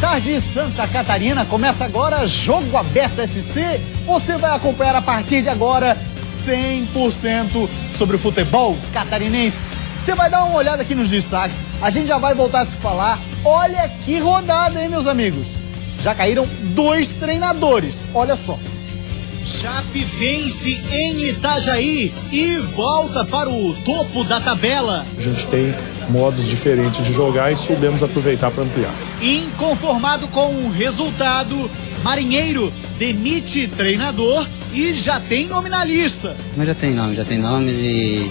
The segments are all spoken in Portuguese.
tarde, Santa Catarina. Começa agora Jogo Aberto SC. Você vai acompanhar a partir de agora 100% sobre o futebol catarinense. Você vai dar uma olhada aqui nos destaques. A gente já vai voltar a se falar. Olha que rodada, hein, meus amigos? Já caíram 2 treinadores. Olha só. Chape vence em Itajaí e volta para o topo da tabela. A gente tem modos diferentes de jogar e soubemos aproveitar para ampliar. Inconformado com o resultado, Marinheiro demite treinador e já tem nome na lista. Mas já tem nomes e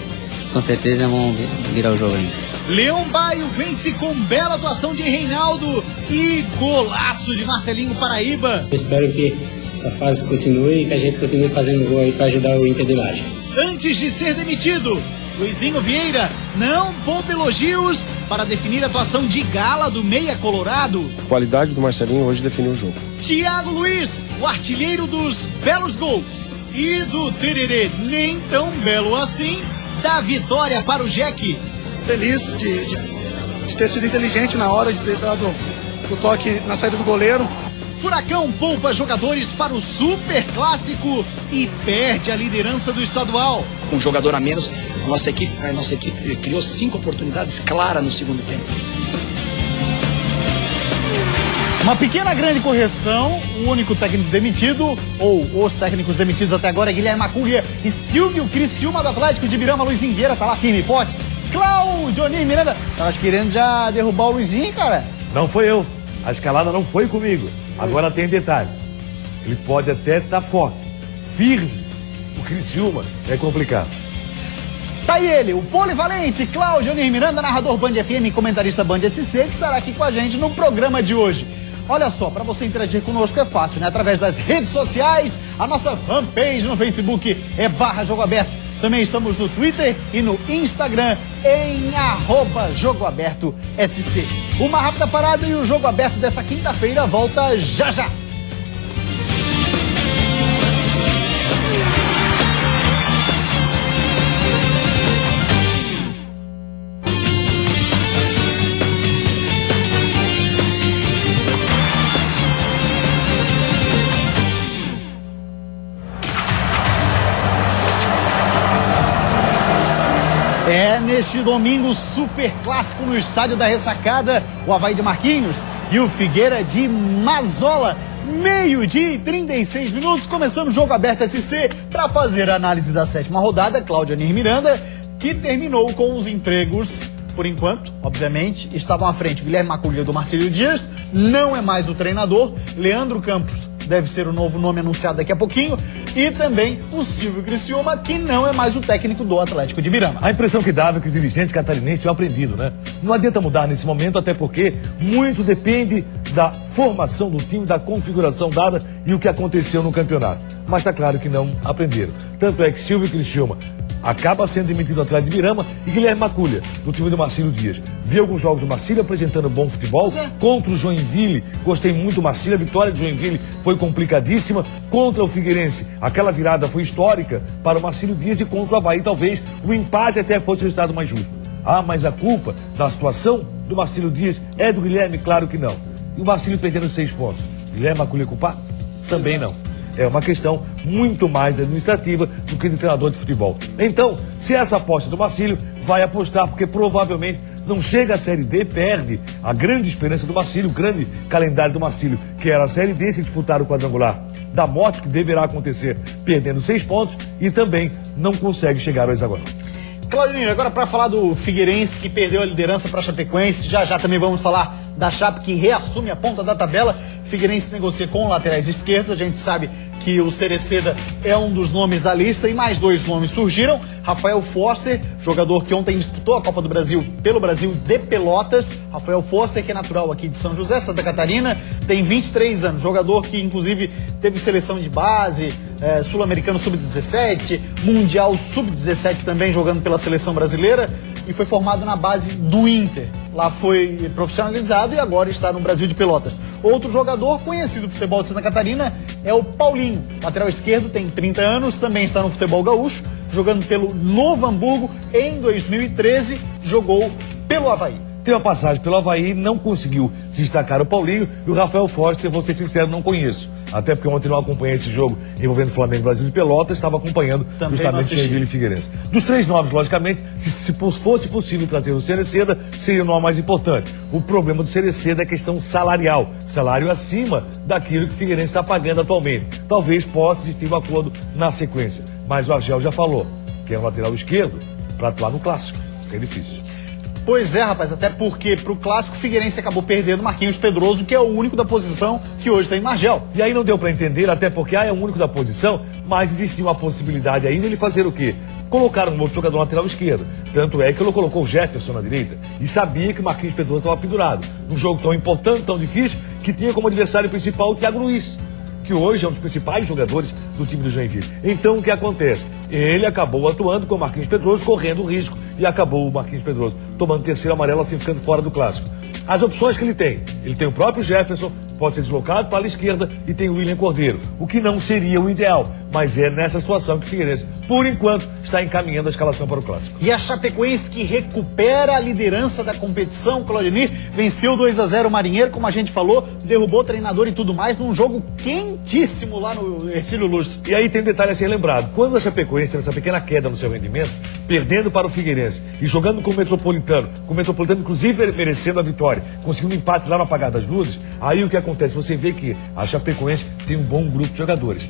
com certeza vão virar o jogo ainda. Leão Baio vence com bela atuação de Reinaldo e golaço de Marcelinho Paraíba. Eu espero que essa fase continue e que a gente continue fazendo gol aí para ajudar o Inter de Laje. Antes de ser demitido, Luizinho Vieira não poupa elogios para definir a atuação de gala do meia colorado. A qualidade do Marcelinho hoje definiu o jogo. Thiago Luiz, o artilheiro dos belos gols. E do tererê nem tão belo assim, da vitória para o Jack. Feliz de ter sido inteligente na hora de ter dado o toque na saída do goleiro. Furacão poupa jogadores para o Super Clássico e perde a liderança do estadual. Com um jogador a menos, a nossa equipe criou 5 oportunidades claras no segundo tempo. Uma pequena grande correção, o único técnico demitido, ou os técnicos demitidos até agora, é Guilherme Macuglia e Silvio Criciúma do Atlético de Birama. Luizinho Vieira tá lá firme e forte. Cláudio Miranda, tava querendo já derrubar o Luizinho, cara. Não foi eu, a escalada não foi comigo. Agora tem detalhe, ele pode até estar forte, firme, o Criciúma é complicado. Tá aí ele, o polivalente Cláudio Miranda, narrador Band FM e comentarista Band SC, que estará aqui com a gente no programa de hoje. Olha só, para você interagir conosco é fácil, né? Através das redes sociais, a nossa fanpage no Facebook é /Jogo Aberto. Também estamos no Twitter e no Instagram em @JogoAbertoSC. Uma rápida parada e o Jogo Aberto dessa quinta-feira volta já já. Neste domingo, super clássico no estádio da Ressacada, o Avaí de Marquinhos e o Figueira de Mazola. 12h36, começando o Jogo Aberto SC para fazer a análise da 7ª rodada. Cláudio Miranda, que terminou com os empregos, por enquanto, obviamente, estavam à frente. Guilherme Macuglia do Marcílio Dias não é mais o treinador, Leandro Campos deve ser o novo nome anunciado daqui a pouquinho, e também o Silvio Criciúma, que não é mais o técnico do Atlético de Birama. A impressão que dava é que os dirigentes catarinenses tinham aprendido, né? Não adianta mudar nesse momento, até porque muito depende da formação do time, da configuração dada e o que aconteceu no campeonato. Mas está claro que não aprenderam. Tanto é que Silvio Criciúma acaba sendo demitido do Atlético de Birama e Guilherme Macuglia, do time do Marcílio Dias. Vi alguns jogos do Marcílio apresentando bom futebol. Contra o Joinville, gostei muito do Marcílio. A vitória do Joinville foi complicadíssima. Contra o Figueirense, aquela virada foi histórica para o Marcílio Dias, e contra o Avaí, talvez o empate até fosse o resultado mais justo. Ah, mas a culpa da situação do Marcílio Dias é do Guilherme? Claro que não. E o Marcílio perdendo 6 pontos. Guilherme Macuglia culpar? Também não. É uma questão muito mais administrativa do que de treinador de futebol. Então, se essa aposta do Marcílio, vai apostar, porque provavelmente não chega à Série D, perde a grande esperança do Marcílio, o grande calendário do Marcílio, que era a Série D, se disputar o quadrangular da morte, que deverá acontecer perdendo 6 pontos, e também não consegue chegar ao hexagonal. Claudinho, agora para falar do Figueirense, que perdeu a liderança para a Chapecoense, já também vamos falar da Chape, que reassume a ponta da tabela. Figueirense negocia com laterais esquerdos, a gente sabe que o Cereceda é um dos nomes da lista e mais 2 nomes surgiram. Rafael Foster, jogador que ontem disputou a Copa do Brasil pelo Brasil de Pelotas. Rafael Foster, que é natural aqui de São José, Santa Catarina, tem 23 anos, jogador que inclusive teve seleção de base, sul-americano sub-17, mundial sub-17 também jogando pela seleção brasileira, e foi formado na base do Inter. Lá foi profissionalizado e agora está no Brasil de Pelotas. Outro jogador conhecido do futebol de Santa Catarina é o Paulinho, lateral esquerdo, tem 30 anos, também está no futebol gaúcho, jogando pelo Novo Hamburgo. Em 2013 jogou pelo Avaí. Teve a passagem pelo Avaí, não conseguiu se destacar o Paulinho, e o Rafael Foster, vou ser sincero, não conheço. Até porque ontem não acompanhei esse jogo envolvendo Flamengo, Brasil e Pelotas, estava acompanhando também justamente Joinville e Figueirense. Dos 3 nomes, logicamente, se fosse possível trazer o Cereceda, seria o nome mais importante. O problema do Cereceda é a questão salarial, salário acima daquilo que o Figueirense está pagando atualmente. Talvez possa existir um acordo na sequência, mas o Argel já falou que é um lateral esquerdo para atuar no clássico, que é difícil. Pois é, rapaz, até porque pro clássico o Figueirense acabou perdendo Marquinhos Pedroso, que é o único da posição que hoje tem Argel. E aí não deu para entender, até porque é o único da posição, mas existia uma possibilidade ainda de ele fazer o quê? Colocar um outro jogador lateral esquerdo. Tanto é que ele colocou o Jefferson na direita e sabia que o Marquinhos Pedroso estava pendurado. Um jogo tão importante, tão difícil, que tinha como adversário principal o Thiago Luiz, que hoje é um dos principais jogadores do time do Joinville. Então, o que acontece? Ele acabou atuando com o Marquinhos Pedroso, correndo o risco, e acabou o Marquinhos Pedroso tomando terceiro amarelo, assim ficando fora do clássico. As opções que ele tem o próprio Jefferson, pode ser deslocado para a esquerda, e tem o William Cordeiro, o que não seria o ideal, mas é nessa situação que o Figueirense, por enquanto, está encaminhando a escalação para o clássico. E a Chapecoense, que recupera a liderança da competição, Claudionir, venceu 2-0 o Marinheiro, como a gente falou, derrubou o treinador e tudo mais, num jogo quentíssimo lá no Hercílio Luz. E aí tem um detalhe a ser lembrado, quando a Chapecoense teve essa pequena queda no seu rendimento, perdendo para o Figueirense e jogando com o Metropolitano inclusive merecendo a vitória, conseguindo um empate lá no apagar das luzes, aí o que acontece? Você vê que a Chapecoense tem um bom grupo de jogadores,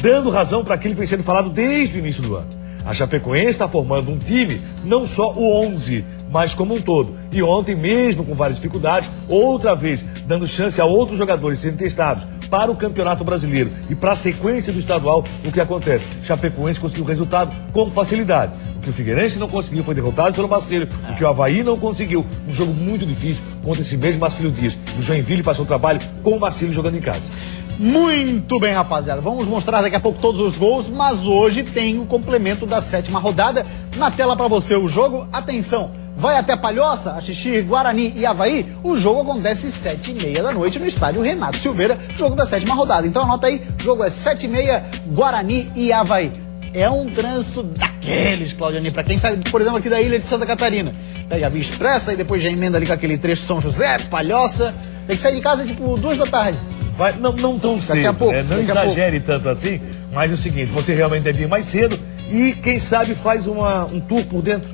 dando razão para aquilo que vem sendo falado desde o início do ano. A Chapecoense está formando um time, não só o 11, mas como um todo. E ontem, mesmo com várias dificuldades, outra vez dando chance a outros jogadores serem testados para o Campeonato Brasileiro e para a sequência do estadual, o que acontece? Chapecoense conseguiu o resultado com facilidade. O que o Figueirense não conseguiu foi derrotado pelo Marcílio. O que o Avaí não conseguiu, um jogo muito difícil contra esse mesmo Marcílio Dias. O Joinville passou o trabalho com o Marcílio jogando em casa. Muito bem, rapaziada. Vamos mostrar daqui a pouco todos os gols, mas hoje tem o complemento da 7ª rodada. Na tela para você o jogo. Atenção, vai até Palhoça, assistir Guarani e Avaí. O jogo acontece às 7h30 da noite no estádio Renato Silveira, jogo da 7ª rodada. Então anota aí, o jogo é 7h30, Guarani e Avaí. É um trânsito daqueles, Claudionir, para quem sai, por exemplo, aqui da ilha de Santa Catarina. Pega a Via Expressa e depois já emenda ali com aquele trecho de São José, Palhoça. Tem que sair de casa tipo 2 da tarde. Vai, não tão cedo, a pouco, né? Não exagere tanto assim, mas é o seguinte, você realmente deve vir mais cedo e quem sabe faz um tour por dentro.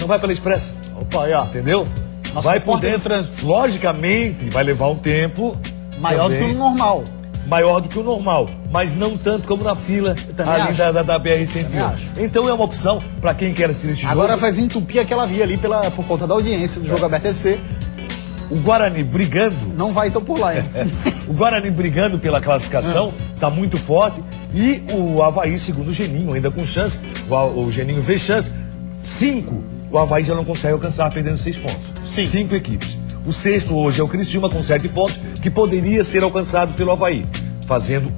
Não vai pela Expressa. Opa, aí, ó. Entendeu? Vai por dentro. Logicamente, vai levar um tempo maior também, do que o normal. Maior do que o normal, mas não tanto como na fila ali da BR-101. Então é uma opção para quem quer assistir esse jogo. Agora faz entupir aquela via ali por conta da audiência do jogo aberto SC. O Guarani brigando... Não vai então por lá, hein? O Guarani brigando pela classificação, tá muito forte. E o Avaí, segundo o Geninho, ainda com chance. O Geninho vê chance. 5, o Avaí já não consegue alcançar, perdendo 6 pontos. 5 equipes. O 6º hoje é o Criciúma com 7 pontos, que poderia ser alcançado pelo Avaí, fazendo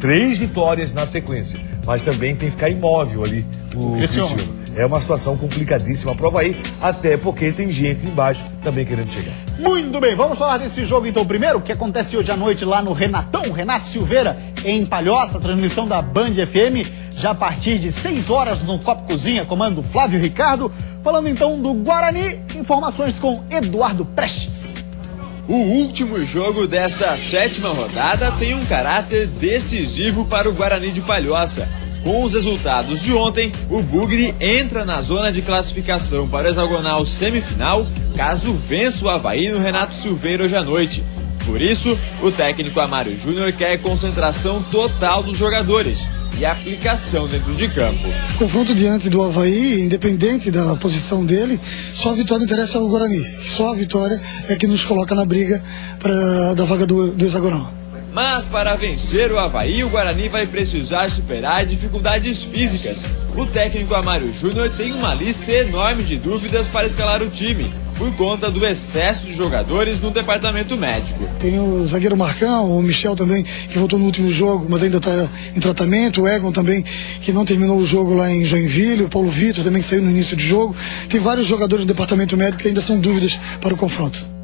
3 vitórias na sequência. Mas também tem que ficar imóvel ali o Criciúma. É uma situação complicadíssima para o Avaí, até porque tem gente embaixo também querendo chegar. Muito bem, vamos falar desse jogo então primeiro, que acontece hoje à noite lá no Renatão, Renato Silveira, em Palhoça, transmissão da Band FM, já a partir de 6 horas no Copa Cozinha, comando Flávio Ricardo. Falando então do Guarani, informações com Eduardo Prestes. O último jogo desta 7ª rodada tem um caráter decisivo para o Guarani de Palhoça. Com os resultados de ontem, o Bugre entra na zona de classificação para o hexagonal semifinal, caso vença o Avaí no Renato Silveira hoje à noite. Por isso, o técnico Amário Júnior quer concentração total dos jogadores e aplicação dentro de campo. Confronto diante do Avaí, independente da posição dele, só a vitória interessa ao Guarani. Só a vitória é que nos coloca na briga da vaga do hexagonal. Mas para vencer o Avaí, o Guarani vai precisar superar dificuldades físicas. O técnico Amário Júnior tem uma lista enorme de dúvidas para escalar o time, por conta do excesso de jogadores no departamento médico. Tem o zagueiro Marcão, o Michel também, que voltou no último jogo, mas ainda está em tratamento, o Egon também, que não terminou o jogo lá em Joinville, o Paulo Vitor também, que saiu no início do jogo. Tem vários jogadores no departamento médico que ainda são dúvidas para o confronto.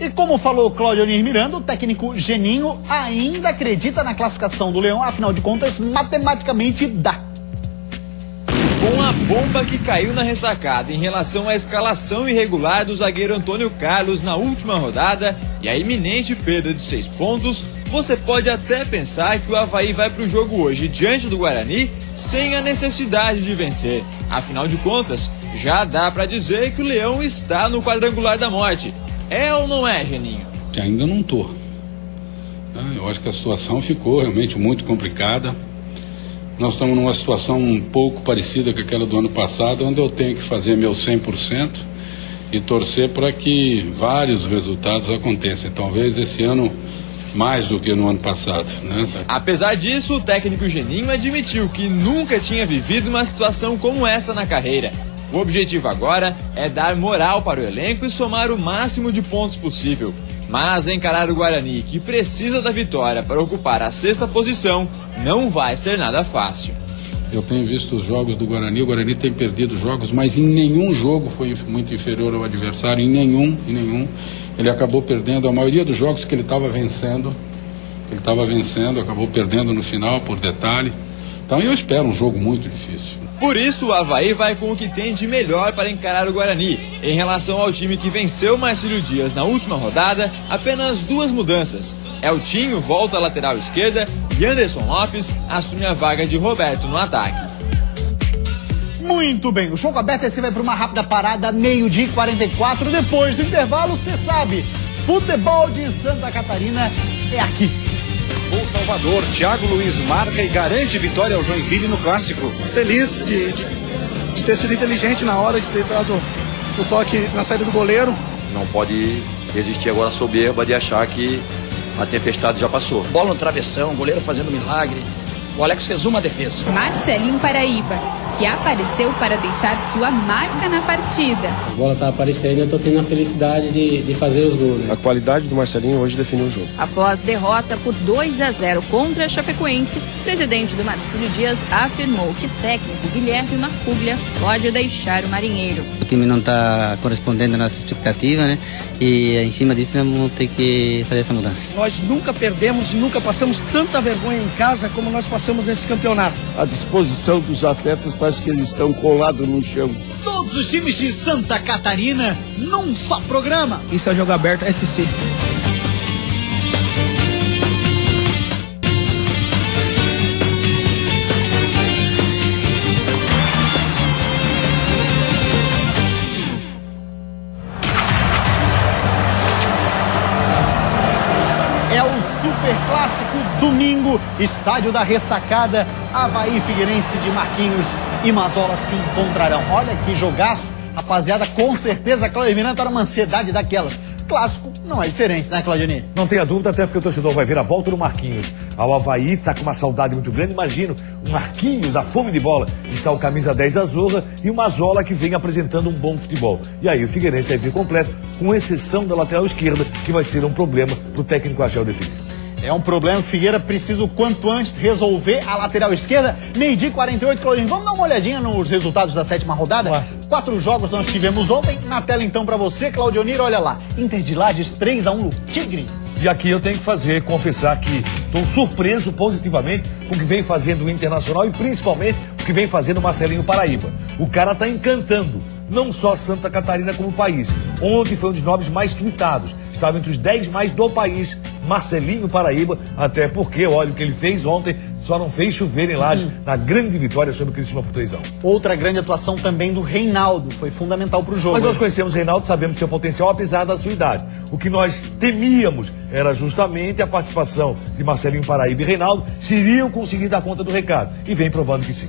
E como falou Claudionir Miranda, o técnico Geninho ainda acredita na classificação do Leão, afinal de contas, matematicamente dá. Com a bomba que caiu na ressacada em relação à escalação irregular do zagueiro Antônio Carlos na última rodada e a iminente perda de 6 pontos, você pode até pensar que o Avaí vai para o jogo hoje diante do Guarani sem a necessidade de vencer. Afinal de contas, já dá para dizer que o Leão está no quadrangular da morte. É ou não é, Geninho? Ainda não tô. Eu acho que a situação ficou realmente muito complicada. Nós estamos numa situação um pouco parecida com aquela do ano passado, onde eu tenho que fazer meu 100% e torcer para que vários resultados aconteçam. Talvez esse ano mais do que no ano passado, né? Apesar disso, o técnico Geninho admitiu que nunca tinha vivido uma situação como essa na carreira. O objetivo agora é dar moral para o elenco e somar o máximo de pontos possível. Mas encarar o Guarani, que precisa da vitória para ocupar a 6ª posição, não vai ser nada fácil. Eu tenho visto os jogos do Guarani, o Guarani tem perdido jogos, mas em nenhum jogo foi muito inferior ao adversário, em nenhum. Ele acabou perdendo a maioria dos jogos que ele estava vencendo, acabou perdendo no final por detalhe. Então eu espero um jogo muito difícil. Por isso, o Avaí vai com o que tem de melhor para encarar o Guarani. Em relação ao time que venceu Marcílio Dias na última rodada, apenas 2 mudanças. Eltinho volta à lateral esquerda e Anderson Lopes assume a vaga de Roberto no ataque. Muito bem, o Jogo Aberto esse vai para uma rápida parada, 12h44. Depois do intervalo, você sabe, futebol de Santa Catarina é aqui. O Salvador, Thiago Luiz marca e garante vitória ao Joinville no Clássico. Feliz de ter sido inteligente na hora de ter dado o toque na saída do goleiro. Não pode resistir agora à soberba de achar que a tempestade já passou. Bola no travessão, goleiro fazendo milagre. O Alex fez uma defesa. Marcelinho Paraíba, que apareceu para deixar sua marca na partida. A bola tá aparecendo e eu tô tendo a felicidade de fazer os gols, né? A qualidade do Marcelinho hoje definiu o jogo. Após derrota por 2-0 contra a Chapecoense, o presidente do Marcílio Dias afirmou que técnico Guilherme Marcuglia pode deixar o Marinheiro. O time não está correspondendo à nossa expectativa, né? E em cima disso vamos ter que fazer essa mudança. Nós nunca perdemos e nunca passamos tanta vergonha em casa como nós passamos nesse campeonato. A disposição dos atletas parece que eles estão colados no chão. Todos os times de Santa Catarina num só programa. Isso é o Jogo Aberto SC. Superclássico, domingo, estádio da Ressacada, Avaí, Figueirense de Marquinhos e Mazola se encontrarão. Olha que jogaço, rapaziada, com certeza a Cláudia Miranda tá numa ansiedade daquelas. Clássico não é diferente, né, Claudionir? Não tenha dúvida, até porque o torcedor vai ver a volta do Marquinhos. Ao Avaí tá com uma saudade muito grande, imagino, o Marquinhos, a fome de bola, está o camisa 10 Azurra e o Mazola que vem apresentando um bom futebol. E aí o Figueirense deve vir completo, com exceção da lateral esquerda, que vai ser um problema pro técnico Agel de Figueiredo. É um problema, o Figueira precisa o quanto antes resolver a lateral esquerda. 12h48, Claudinho, vamos dar uma olhadinha nos resultados da 7ª rodada? Ué. 4 jogos nós tivemos ontem, na tela então pra você, Claudionir, olha lá. Inter de Lages 3-1 no Tigre. E aqui eu tenho que confessar que estou surpreso positivamente com o que vem fazendo o Internacional e principalmente o que vem fazendo o Marcelinho Paraíba. O cara está encantando, não só Santa Catarina como o país. Ontem foi um dos nomes mais tuitados, estava entre os 10 mais do país, Marcelinho Paraíba, até porque, olha, o que ele fez ontem só não fez chover em Lages na grande vitória sobre o Criciúma por 3-1. Outra grande atuação também do Reinaldo, foi fundamental para o jogo. Mas nós conhecemos o Reinaldo, sabemos do seu potencial, apesar da sua idade. O que nós temíamos era justamente a participação de Marcelinho Paraíba e Reinaldo, se iriam conseguir dar conta do recado. E vem provando que sim.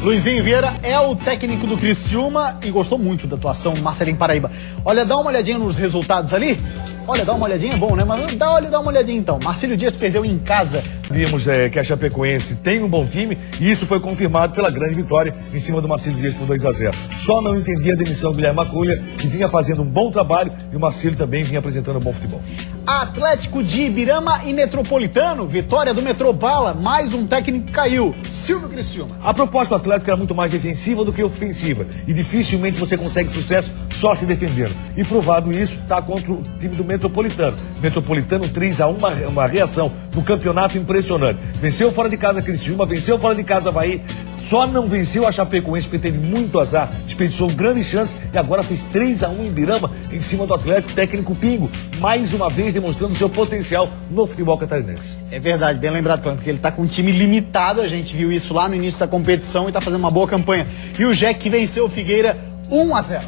Luizinho Vieira é o técnico do Criciúma e gostou muito da atuação do Marcelinho Paraíba. Olha, dá uma olhadinha nos resultados ali. Olha, dá uma olhadinha, é bom, né? Mas dá uma olhadinha então. Marcílio Dias perdeu em casa. Vimos que a Chapecoense tem um bom time e isso foi confirmado pela grande vitória em cima do Marcílio Dias por 2-0. Só não entendi a demissão do Guilherme Marcuglia, que vinha fazendo um bom trabalho e o Marcílio também vinha apresentando um bom futebol. A Atlético de Ibirama e Metropolitano, vitória do Metrobala, mais um técnico caiu, Silvio Criciúma. A proposta do Atlético era muito mais defensiva do que ofensiva e dificilmente você consegue sucesso só se defendendo. E provado isso, está contra o time do Metropolitano. Metropolitano 3-1, uma reação no campeonato impressionante. Venceu fora de casa Criciúma, venceu fora de casa Avaí, só não venceu a Chapecoense porque teve muito azar, desperdiçou grande chance e agora fez 3-1 em Ibirama em cima do Atlético, técnico Pingo, mais uma vez demonstrando seu potencial no futebol catarinense. É verdade, bem lembrado, porque ele está com um time limitado, a gente viu isso lá no início da competição e está fazendo uma boa campanha. E o Jack venceu o Figueira 1-0.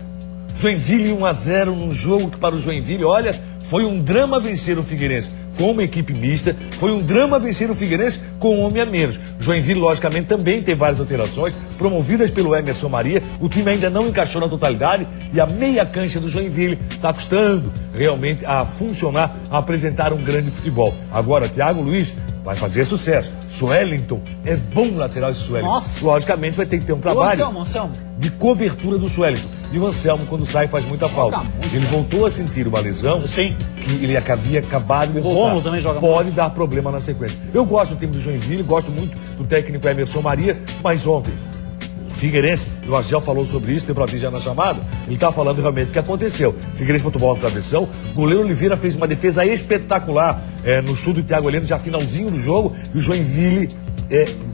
Joinville 1-0 num jogo que para o Joinville, olha, foi um drama vencer o Figueirense com uma equipe mista, foi um drama vencer o Figueirense com um homem a menos. Joinville, logicamente, também tem várias alterações, promovidas pelo Emerson Maria, o time ainda não encaixou na totalidade e a meia cancha do Joinville está custando realmente a funcionar, a apresentar um grande futebol. Agora, Thiago Luiz vai fazer sucesso. Suellington é bom lateral esse Suellington. Nossa. Logicamente vai ter que ter um trabalho de cobertura do Suellington. E o Anselmo, quando sai, faz muita falta. Ele voltou a sentir uma lesão que ele havia acabado de voltar. Também joga Pode dar problema na sequência. Eu gosto do time do Joinville, gosto muito do técnico Emerson Maria, mas ontem Figueirense, o Argel falou sobre isso, tem pra vir já na chamada, ele tá falando realmente o que aconteceu. Figueirense botou bola na travessão, goleiro Oliveira fez uma defesa espetacular no chute do Thiago Heleno, já finalzinho do jogo, e o Joinville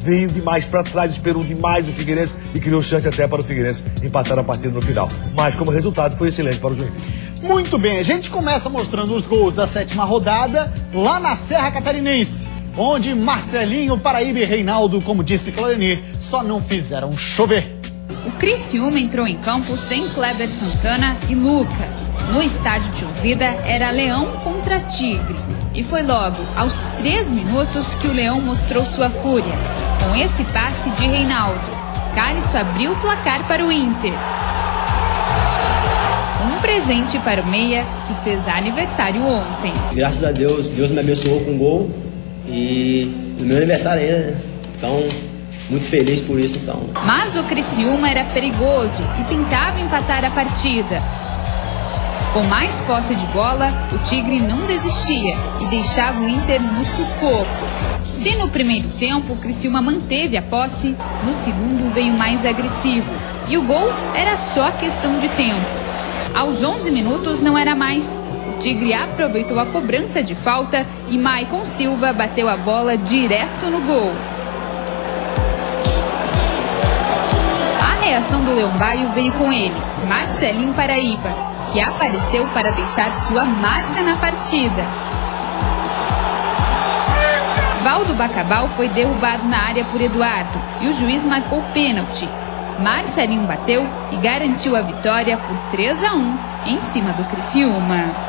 veio demais para trás, esperou demais o Figueirense e criou chance até para o Figueirense empatar a partida no final. Mas como resultado foi excelente para o Joinville. Muito bem, a gente começa mostrando os gols da 7ª rodada lá na Serra Catarinense, onde Marcelinho, Paraíba e Reinaldo, como disse Claudemir, só não fizeram chover. O Criciúma entrou em campo sem Kleber Santana e Luca. No estádio de Ouvida era Leão contra Tigre. E foi logo aos 3 minutos que o Leão mostrou sua fúria. Com esse passe de Reinaldo, Cálisto abriu o placar para o Inter. Um presente para o meia, que fez aniversário ontem. Graças a Deus, Deus me abençoou com um gol e no meu aniversário ainda, né? Então, muito feliz por isso, então. Mas o Criciúma era perigoso e tentava empatar a partida. Com mais posse de bola, o Tigre não desistia e deixava o Inter no sufoco. Se no primeiro tempo o Criciúma manteve a posse, no segundo veio mais agressivo. E o gol era só questão de tempo. Aos 11 minutos não era mais. O Tigre aproveitou a cobrança de falta e Maicon Silva bateu a bola direto no gol. A reação do Leão Baio veio com ele, Marcelinho Paraíba, que apareceu para deixar sua marca na partida. Valdo Bacabal foi derrubado na área por Eduardo e o juiz marcou pênalti. Marcelinho bateu e garantiu a vitória por 3-1 em cima do Criciúma.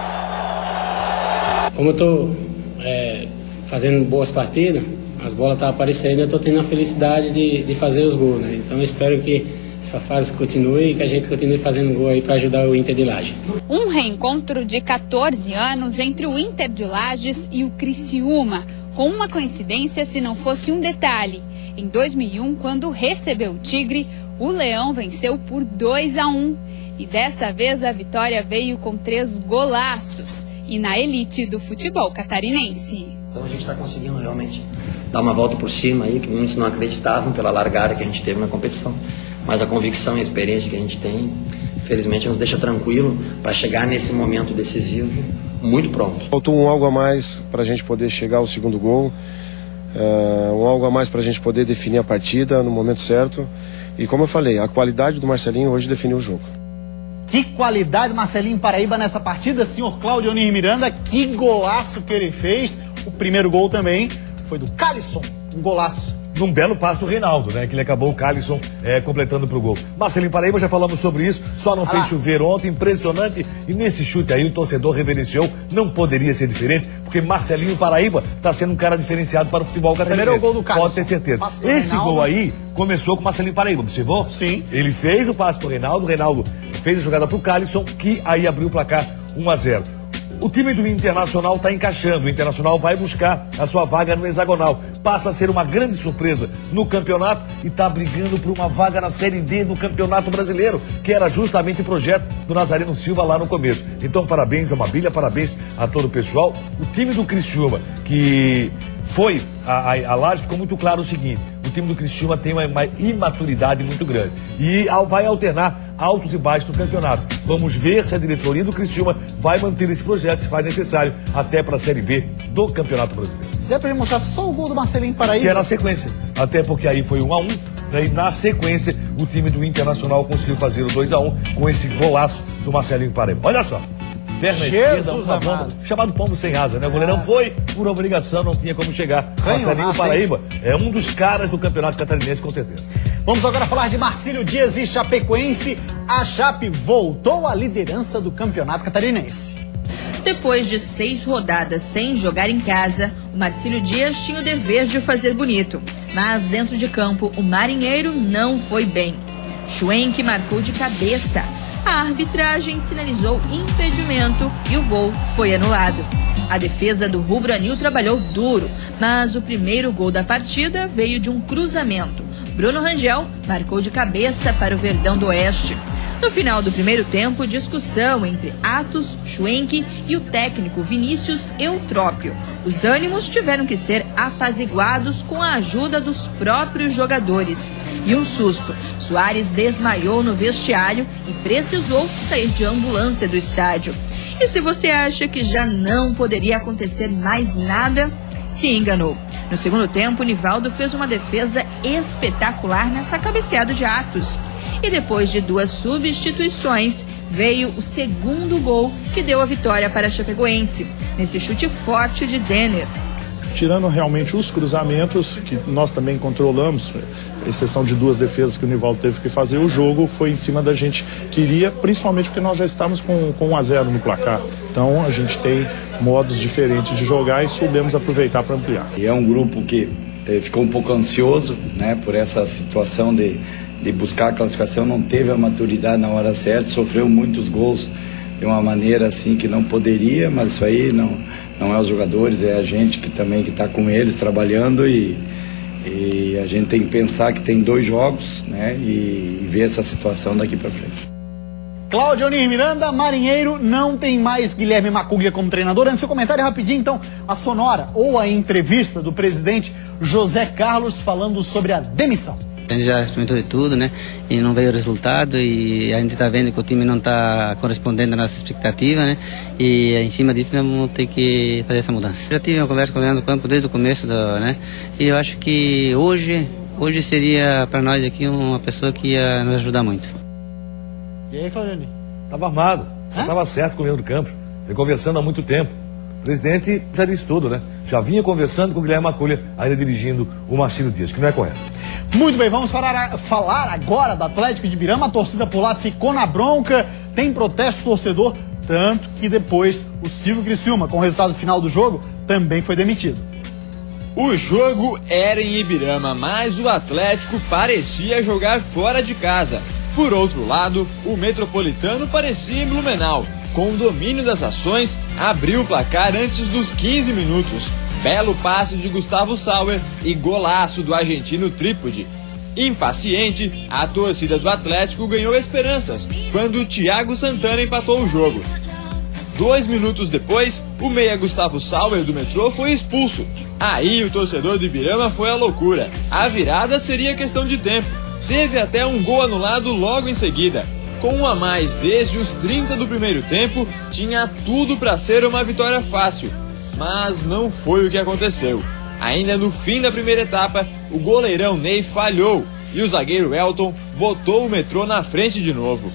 Como eu estou fazendo boas partidas, as bolas estão aparecendo e eu estou tendo a felicidade de fazer os gols, né? Então eu espero que essa fase continue e que a gente continue fazendo gol aí para ajudar o Inter de Lages. Um reencontro de 14 anos entre o Inter de Lages e o Criciúma, com uma coincidência se não fosse um detalhe. Em 2001, quando recebeu o Tigre, o Leão venceu por 2-1. E dessa vez a vitória veio com 3 golaços e na elite do futebol catarinense. Então a gente está conseguindo realmente dar uma volta por cima aí, que muitos não acreditavam pela largada que a gente teve na competição. Mas a convicção e a experiência que a gente tem, infelizmente, nos deixa tranquilo para chegar nesse momento decisivo muito pronto. Faltou um algo a mais para a gente poder chegar ao segundo gol, um algo a mais para a gente poder definir a partida no momento certo. E como eu falei, a qualidade do Marcelinho hoje definiu o jogo. Que qualidade Marcelinho Paraíba nessa partida, senhor Cláudio Onir Miranda, que golaço que ele fez. O primeiro gol também foi do Calisson, um golaço. Num belo passe do Reinaldo, né? Que ele acabou o Calisson completando pro gol. Marcelinho Paraíba, já falamos sobre isso, só não fez chover ontem, impressionante. E nesse chute aí o torcedor reverenciou, não poderia ser diferente, porque Marcelinho Paraíba tá sendo um cara diferenciado para o futebol catarinense. Primeiro gol do Calisson. Pode ter certeza. Esse gol aí começou com Marcelinho Paraíba, observou? Sim. Ele fez o passe pro Reinaldo, o Reinaldo fez a jogada pro Calisson, que aí abriu o placar 1-0. O time do Internacional está encaixando. O Internacional vai buscar a sua vaga no hexagonal. Passa a ser uma grande surpresa no campeonato e está brigando por uma vaga na Série D do Campeonato Brasileiro, que era justamente o projeto do Nazareno Silva lá no começo. Então, parabéns a Mabilha, parabéns a todo o pessoal. O time do Criciúma, que foi a Laje, ficou muito claro o seguinte: o time do Criciúma tem uma imaturidade muito grande e vai alternar altos e baixos do campeonato. Vamos ver se a diretoria do Criciúma vai manter esse projeto, se faz necessário, até para a Série B do Campeonato Brasileiro. Se é para ele mostrar só o gol do Marcelinho Paraíba, que era a sequência, até porque aí foi 1-1, né, e na sequência o time do Internacional conseguiu fazer o 2-1 com esse golaço do Marcelinho Paraíba. Olha só, perna esquerda, uma bomba, chamado pombo sem asa, né? O goleirão foi por obrigação, não tinha como chegar. Marcelinho Paraíba é um dos caras do Campeonato Catarinense, com certeza. Vamos agora falar de Marcílio Dias e Chapecoense. A Chape voltou à liderança do Campeonato Catarinense. Depois de 6 rodadas sem jogar em casa, o Marcílio Dias tinha o dever de fazer bonito. Mas dentro de campo, o marinheiro não foi bem. Schwenk marcou de cabeça. A arbitragem sinalizou impedimento e o gol foi anulado. A defesa do rubro-anil trabalhou duro, mas o primeiro gol da partida veio de um cruzamento. Bruno Rangel marcou de cabeça para o Verdão do Oeste. No final do primeiro tempo, discussão entre Atos, Schwenk e o técnico Vinícius Eutrópio. Os ânimos tiveram que ser apaziguados com a ajuda dos próprios jogadores. E um susto, Soares desmaiou no vestiário e precisou sair de ambulância do estádio. E se você acha que já não poderia acontecer mais nada, se enganou. No segundo tempo, Nivaldo fez uma defesa espetacular nessa cabeceada de Atos. E depois de 2 substituições, veio o segundo gol que deu a vitória para a Chapecoense, nesse chute forte de Denner. Tirando realmente os cruzamentos, que nós também controlamos, exceção de 2 defesas que o Nivaldo teve que fazer, o jogo foi em cima da gente queria, principalmente porque nós já estávamos com 1-0 no placar. Então a gente tem modos diferentes de jogar e soubemos aproveitar para ampliar. E é um grupo que ficou um pouco ansioso, né, por essa situação de buscar a classificação, não teve a maturidade na hora certa, sofreu muitos gols de uma maneira assim que não poderia, mas isso aí não é os jogadores, é a gente que também que está com eles trabalhando e a gente tem que pensar que tem 2 jogos, né, e ver essa situação daqui para frente. Cláudio Onir Miranda, Marinheiro, não tem mais Guilherme Macuglia como treinador. Antes do seu comentário rapidinho, então, a sonora ou a entrevista do presidente José Carlos falando sobre a demissão. A gente já experimentou de tudo, né? E não veio o resultado e a gente está vendo que o time não está correspondendo à nossa expectativa, né? E em cima disso nós vamos ter que fazer essa mudança. Já tive uma conversa com o Leandro do Campo desde o começo, né? E eu acho que hoje seria para nós aqui uma pessoa que ia nos ajudar muito. E aí, Claudione? Estava armado, já estava certo com o Leandro Campos, vem conversando há muito tempo. O presidente já disse tudo, né? Já vinha conversando com o Guilherme Macuglia, ainda dirigindo o Marcílio Dias, que não é correto. Muito bem, vamos falar agora do Atlético de Ibirama. A torcida por lá ficou na bronca, tem protesto do torcedor, tanto que depois o Silvio Criciúma, com o resultado final do jogo, também foi demitido. O jogo era em Ibirama, mas o Atlético parecia jogar fora de casa. Por outro lado, o Metropolitano parecia em Blumenau. Com o domínio das ações, abriu o placar antes dos 15 minutos. Belo passe de Gustavo Sauer e golaço do argentino Trípode. Impaciente, a torcida do Atlético ganhou esperanças quando o Thiago Santana empatou o jogo. 2 minutos depois, o meia Gustavo Sauer do Metrô foi expulso. Aí o torcedor do Ibirama foi à loucura. A virada seria questão de tempo. Teve até um gol anulado logo em seguida. Com 1 a mais desde os 30 do primeiro tempo, tinha tudo para ser uma vitória fácil. Mas não foi o que aconteceu. Ainda no fim da primeira etapa, o goleirão Ney falhou e o zagueiro Elton botou o Metrô na frente de novo.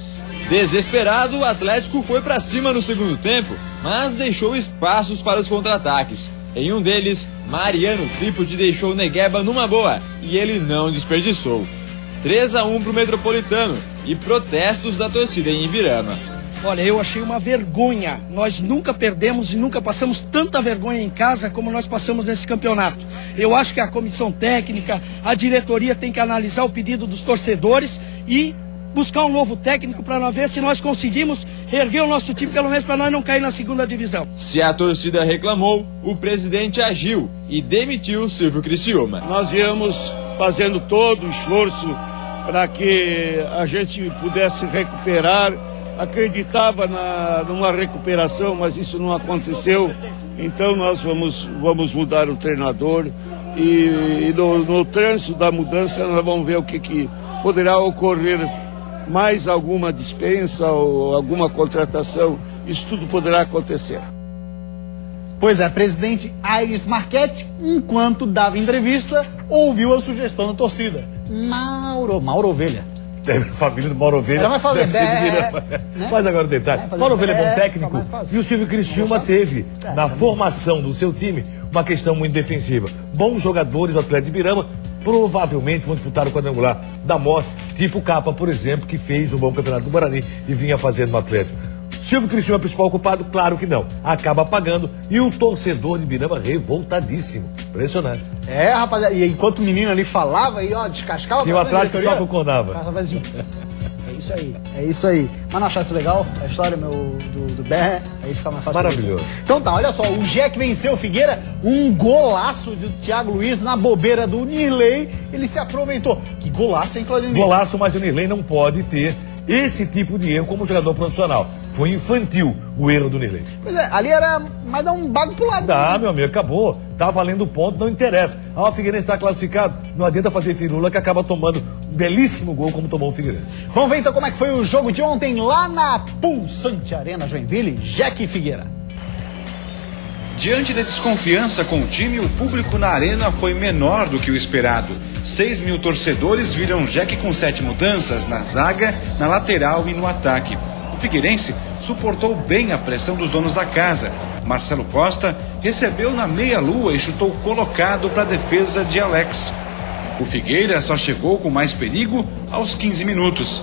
Desesperado, o Atlético foi para cima no segundo tempo, mas deixou espaços para os contra-ataques. Em um deles, Mariano Trípode deixou Negueba numa boa e ele não desperdiçou. 3 a 1 para o Metropolitano e protestos da torcida em Ibirama. Olha, eu achei uma vergonha. Nós nunca perdemos e nunca passamos tanta vergonha em casa como nós passamos nesse campeonato. Eu acho que a comissão técnica, a diretoria tem que analisar o pedido dos torcedores e buscar um novo técnico para nós ver se nós conseguimos erguer o nosso time, pelo menos para nós não cair na segunda divisão. Se a torcida reclamou, o presidente agiu e demitiu Silvio Criciúma. Nós viemos fazendo todo o esforço para que a gente pudesse recuperar. Acreditava numa recuperação, mas isso não aconteceu. Então nós vamos mudar o treinador e no trânsito da mudança nós vamos ver o que poderá ocorrer, mais alguma dispensa ou alguma contratação. Isso tudo poderá acontecer. Pois é, presidente Aires Marchetti, enquanto dava entrevista, ouviu a sugestão da torcida. Mauro Ovelha. A família do Mauro Ovelha deve ser de Mirama. Mas agora o detalhe, Mauro Ovelha é bom técnico e o Silvio Criciúma teve, na formação do seu time, uma questão muito defensiva. Bons jogadores do Atlético de Mirama provavelmente vão disputar o quadrangular da morte, tipo o Capa, por exemplo, que fez um bom campeonato do Guarani e vinha fazendo no Atlético. Silvio Criciúma é o principal culpado? Claro que não. Acaba pagando e o torcedor de Mirama revoltadíssimo. Impressionante. É, rapaziada, e enquanto o menino ali falava e descascava... Tinha um atrás que só concordava. É isso aí. Mas não achasse legal a história do Berre? Aí fica mais fácil. Maravilhoso. Então tá, olha só, o Jack venceu o Figueira, um golaço do Thiago Luiz na bobeira do Nirley, ele se aproveitou. Que golaço, hein, Claudinho? Golaço, mas o Nirley não pode ter esse tipo de erro como jogador profissional. Foi infantil o erro do Nirley. Pois é, ali era mais dar um bago pro lado. Tá, meu amigo, acabou. Tá valendo ponto, não interessa. O Figueirense está classificado, não adianta fazer firula que acaba tomando um belíssimo gol como tomou o Figueirense. Vamos ver então como é que foi o jogo de ontem lá na Pulsante Arena Joinville, Jack Figueira. Diante da desconfiança com o time, o público na arena foi menor do que o esperado. 6 mil torcedores viram Jack com 7 mudanças na zaga, na lateral e no ataque. O Figueirense suportou bem a pressão dos donos da casa. Marcelo Costa recebeu na meia-lua e chutou colocado para a defesa de Alex. O Figueira só chegou com mais perigo aos 15 minutos.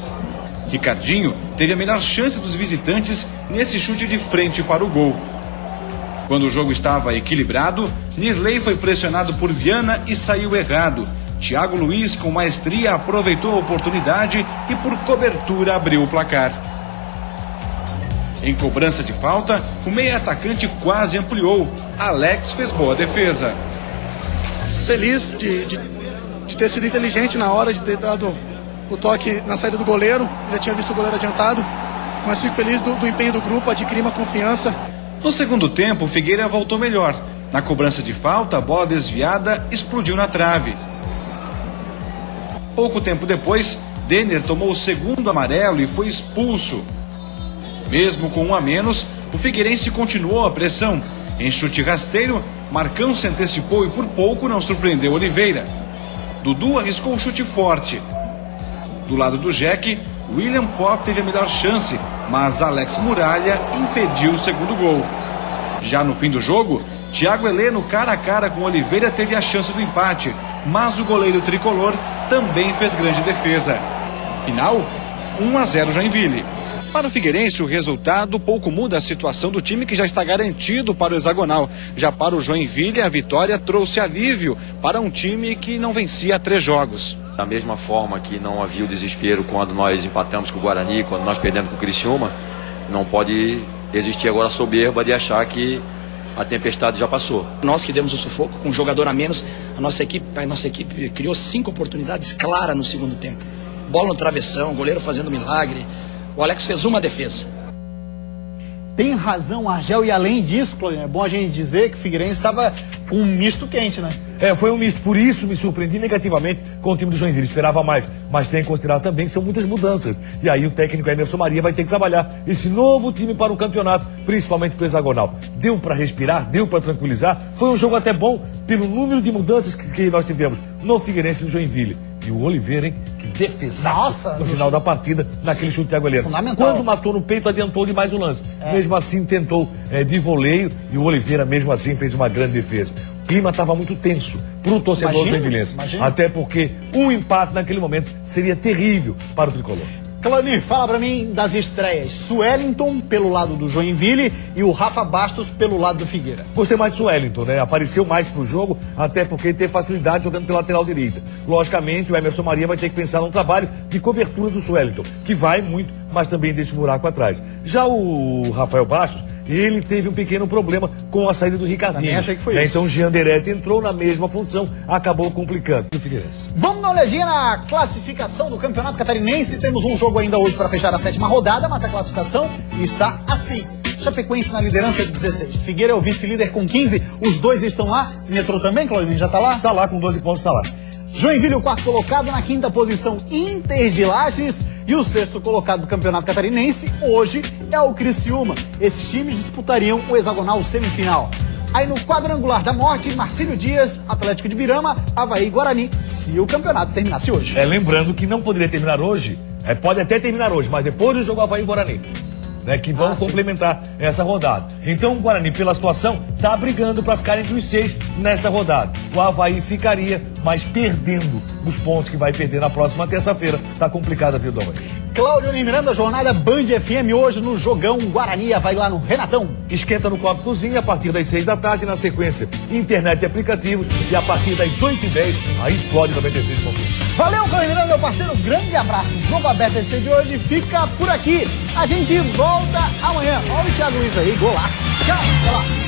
Ricardinho teve a melhor chance dos visitantes nesse chute de frente para o gol. Quando o jogo estava equilibrado, Nirley foi pressionado por Viana e saiu errado. Thiago Luiz, com maestria, aproveitou a oportunidade e por cobertura abriu o placar. Em cobrança de falta, o meia-atacante quase ampliou. Alex fez boa defesa. Feliz de ter sido inteligente na hora de ter dado o toque na saída do goleiro. Já tinha visto o goleiro adiantado, mas fico feliz do empenho do grupo, adquirir uma confiança. No segundo tempo, o Figueira voltou melhor. Na cobrança de falta, a bola desviada explodiu na trave. Pouco tempo depois, Denner tomou o segundo amarelo e foi expulso. Mesmo com um a menos, o Figueirense continuou a pressão. Em chute rasteiro, Marcão se antecipou e por pouco não surpreendeu Oliveira. Dudu arriscou um chute forte. Do lado do Jack, William Pop teve a melhor chance, mas Alex Muralha impediu o segundo gol. Já no fim do jogo, Thiago Heleno, cara a cara com Oliveira, teve a chance do empate, mas o goleiro tricolor também fez grande defesa. Final, 1-0 Joinville. Para o Figueirense, o resultado pouco muda a situação do time que já está garantido para o hexagonal. Já para o Joinville, a vitória trouxe alívio para um time que não vencia 3 jogos. Da mesma forma que não havia o desespero quando nós empatamos com o Guarani, quando nós perdemos com o Criciúma, não pode existir agora a soberba de achar que a tempestade já passou. Nós que demos o sufoco, com um jogador a menos, a nossa equipe criou 5 oportunidades claras no segundo tempo. Bola no travessão, goleiro fazendo milagre. O Alex fez uma defesa. Tem razão, Argel, e além disso, Claudinho, é bom a gente dizer que o Figueirense estava com um misto quente, né? Foi um misto, por isso me surpreendi negativamente com o time do Joinville, esperava mais, mas tem que considerar também que são muitas mudanças, e aí o técnico Emerson Maria vai ter que trabalhar esse novo time para o campeonato, principalmente para o hexagonal. Deu para respirar, deu para tranquilizar, foi um jogo até bom pelo número de mudanças que nós tivemos no Figueirense e no Joinville. E o Oliveira, hein? Que defesaço no final da partida, naquele chute de Thiago Heleno. Quando matou no peito, adiantou demais o lance. Mesmo assim, tentou de voleio e o Oliveira, mesmo assim, fez uma grande defesa. O clima estava muito tenso para o torcedor joinvilense. Até porque um empate naquele momento seria terrível para o tricolor. Claudinei, fala pra mim das estreias. Suellington pelo lado do Joinville e o Rafa Bastos pelo lado do Figueira. Gostei mais do Suellington, né? Apareceu mais pro jogo, até porque teve facilidade jogando pela lateral direita. Logicamente, o Emerson Maria vai ter que pensar num trabalho de cobertura do Suellington, que vai muito, mas também deixa um buraco atrás. Já o Rafael Bastos, ele teve um pequeno problema com a saída do Ricardinho. Também achei que foi isso. Então o Jean Derete entrou na mesma função, acabou complicando o Figueirense. Vamos dar uma olhadinha na classificação do Campeonato Catarinense. Temos um jogo ainda hoje para fechar a 7ª rodada, mas a classificação está assim. Chapecoense na liderança de 16. Figueira é o vice-líder com 15. Os dois estão lá. Metrô também, Claudinei, já está lá? Está lá com 12 pontos, está lá. Joinville, o 4º colocado, na 5ª posição, Inter de Lages. E o 6º colocado do Campeonato Catarinense, hoje, é o Criciúma. Esses times disputariam o hexagonal semifinal. Aí no quadrangular da morte, Marcílio Dias, Atlético de Birama, Avaí e Guarani, se o campeonato terminasse hoje. Lembrando que não poderia terminar hoje, pode até terminar hoje, mas depois do jogo Avaí e Guarani, né, que vão complementar essa rodada. Então o Guarani, pela situação, está brigando para ficar entre os 6 nesta rodada. O Avaí ficaria, mas perdendo os pontos que vai perder na próxima terça-feira. Tá complicada a vida do Avaí. Cláudio Miranda, jornada Band FM hoje no Jogão Guarani, vai lá no Renatão. Esquenta no Copo Cozinha a partir das 6 da tarde, na sequência internet e aplicativos, e a partir das 8h10 a Explode 96. Valeu, Cláudio Miranda, meu parceiro, grande abraço. O Jogo Aberto esse de hoje fica por aqui. A gente volta amanhã. Olha o Thiago Luiz aí, golaço. Tchau, até lá.